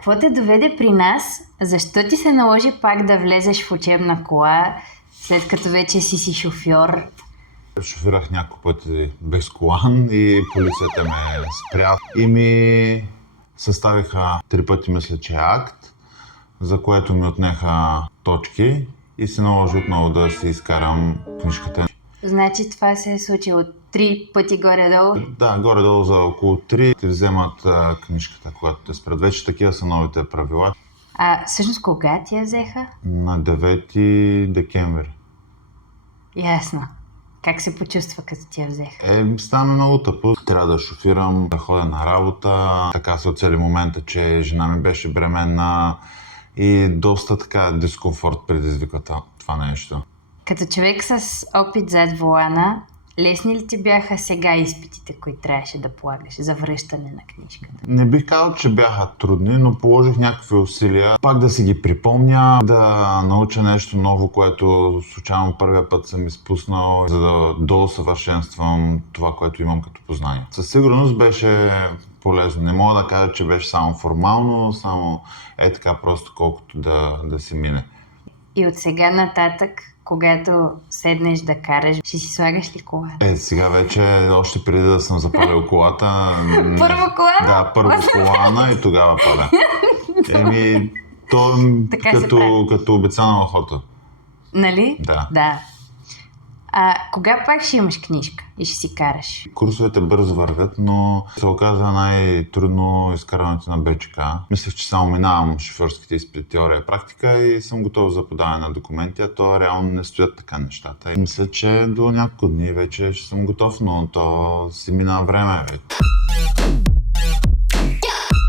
Какво те доведе при нас? Защо ти се наложи пак да влезеш в учебна кола, след като вече си шофьор? Шофирах няколко пъти без колан и полицията ме спря. И ми съставиха 3 пъти, мисля, че акт, за което ми отнеха точки и се наложи отново да си изкарам книжката. Значи това се е случило 3 пъти горе-долу? Да, горе-долу за около 3 ти вземат книжката, когато те спрят. Вече такива са новите правила. Всъщност кога ти я взеха? На 9 декември. Ясно. Как се почувства, като ти я взеха? Стана много тъпо. Трябва да шофирам, да ходя на работа. Така се оцели момента, че жена ми беше бременна и доста така дискомфорт предизвиква това нещо. Като човек с опит зад волана, лесни ли ти бяха сега изпитите, които трябваше да полагаш за връщане на книжката? Не бих казал, че бяха трудни, но положих някакви усилия пак да си ги припомня, да науча нещо ново, което случайно първия път съм изпуснал, за да доусъвършенствам това, което имам като познание. Със сигурност беше полезно. Не мога да кажа, че беше само формално, само така просто колкото да си мине. И от сега нататък, когато седнеш да караш, ще си слагаш ли кола? Сега вече, още преди да съм запалил колата... Първо колана? Да, първо колана и тогава пада. То като обицана охота. Нали? Да. Кога пак ще имаш книжка и ще си караш? Курсовете бързо вървят, но се оказа най-трудно изкарването на БЧК. Мислех, че само минавам шофьорските изпити, теория и практика и съм готов за подаване на документи, а то реално не стоят така нещата. И мисля, че до няколко дни вече ще съм готов, но то си мина време вече.